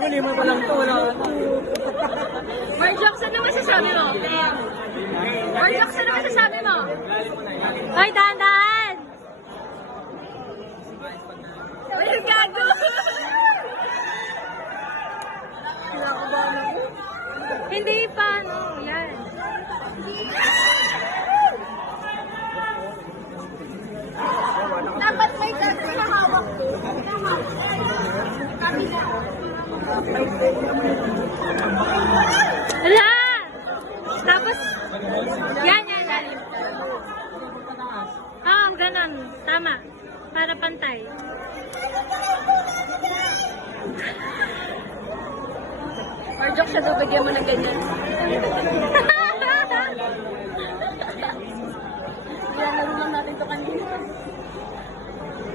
mo, 5 pa lang to. Wala ka na. Mark Jackson, ano masasabi mo? Mark Jackson, ano masasabi mo? Hoy, dahan-dahan! Ay, gago! Hindi pa, no? Yan. Dapat may kasi na hawak ko. Hala! Tapos, yan. Ganon. Tama. Para pantay. Marjok siya daw, bagyan mo ng ganyan. Kaya laro lang natin ito kanina.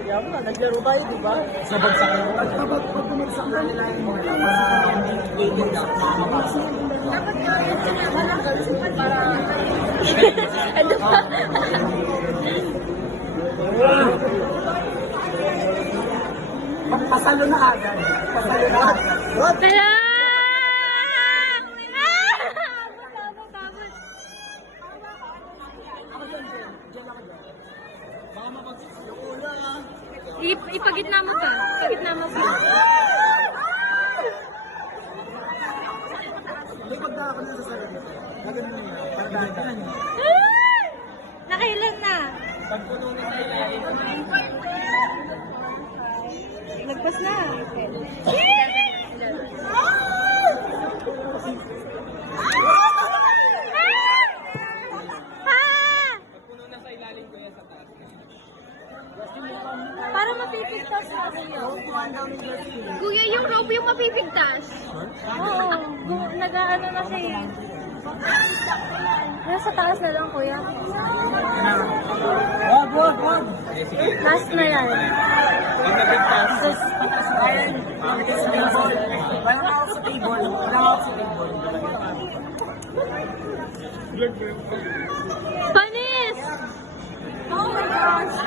Kaya mo, naglaro tayo, di ba? Sa bagsak mo. At kapag tumagsak na nila yung mga Dapat kaya siya na para... Ano ba? Pasalo na agad. Pasalo na agad. Tala! Ipagitna mo pa. Ipagitna mo pa. May pagda ako na sa sarili. Maganda mo yun. Pagdaan. Nakailan na. Pagpuno na sa ilalim. Nagpas na. Para mapipigtas na kuya. Kuya, yung rope yung mapipigtas. Oo. Nag-ano na siya. Nasa taas na lang kuya. Wag. Last na yan. Pag napigtas. Wala na ako sa table. Panis! Oh my gosh!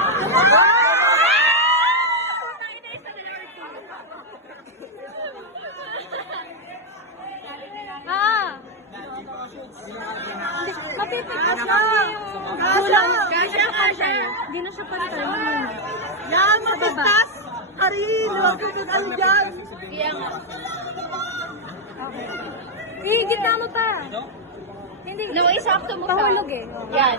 Mapipigtas na yung... Kasha! Hindi na siya pantay. Yan, mapigtas! Arin! Huwag ka ano dyan! Iya nga. Gitna mo pa. Hindi. No, isakto mo pa. Pahulog eh. Yan.